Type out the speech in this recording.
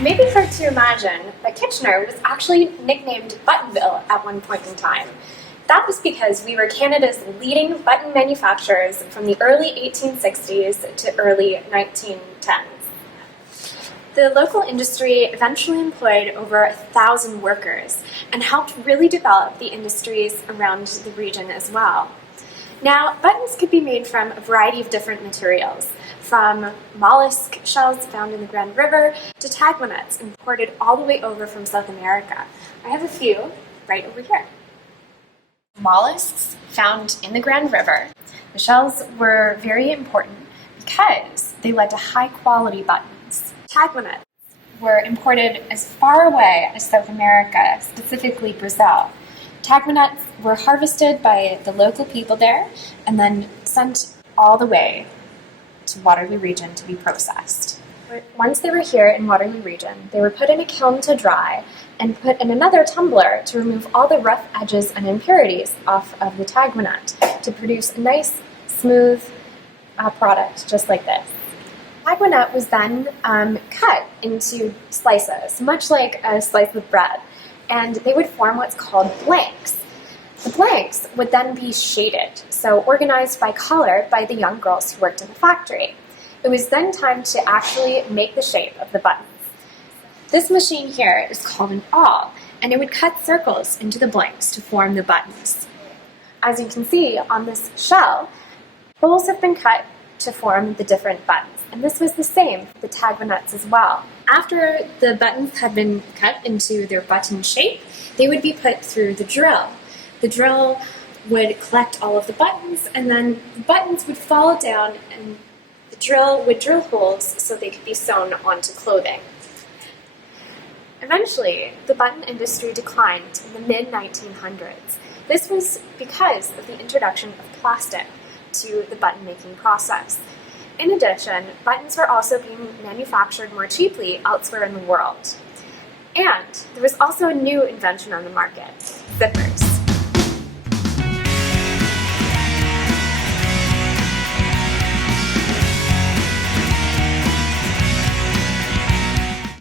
You may be hard to imagine, but Kitchener was actually nicknamed Button-ville at one point in time. That was because we were Canada's leading button manufacturers from the early 1860s to early 1910s. The local industry eventually employed over 1,000 workers and helped really develop the industries around the region as well. Now, buttons could be made from a variety of different materials, from mollusk shells found in the Grand River to tagua nuts imported all the way over from South America. I have a few right over here. Mollusks found in the Grand River. The shells were very important because they led to high-quality buttons. Tagua nuts were imported as far away as South America, specifically Brazil. Tagua nuts were harvested by the local people there and then sent all the way to Waterloo region to be processed. Once they were here in Waterloo region, they were put in a kiln to dry and put in another tumbler to remove all the rough edges and impurities off of the tagua nut to produce a nice, smooth product just like this. Tagua nut was then cut into slices, much like a slice of bread, and they would form what's called blanks. The blanks would then be shaded, so organized by color by the young girls who worked in the factory. It was then time to actually make the shape of the buttons. This machine here is called an awl, and it would cut circles into the blanks to form the buttons. As you can see on this shell, holes have been cut to form the different buttons, and this was the same for the tagua nuts as well. After the buttons had been cut into their button shape, they would be put through the drill. The drill would collect all of the buttons, and then the buttons would fall down and the drill would drill holes so they could be sewn onto clothing. Eventually, the button industry declined in the mid-1900s. This was because of the introduction of plastic to the button-making process. In addition, buttons were also being manufactured more cheaply elsewhere in the world. And there was also a new invention on the market: zippers.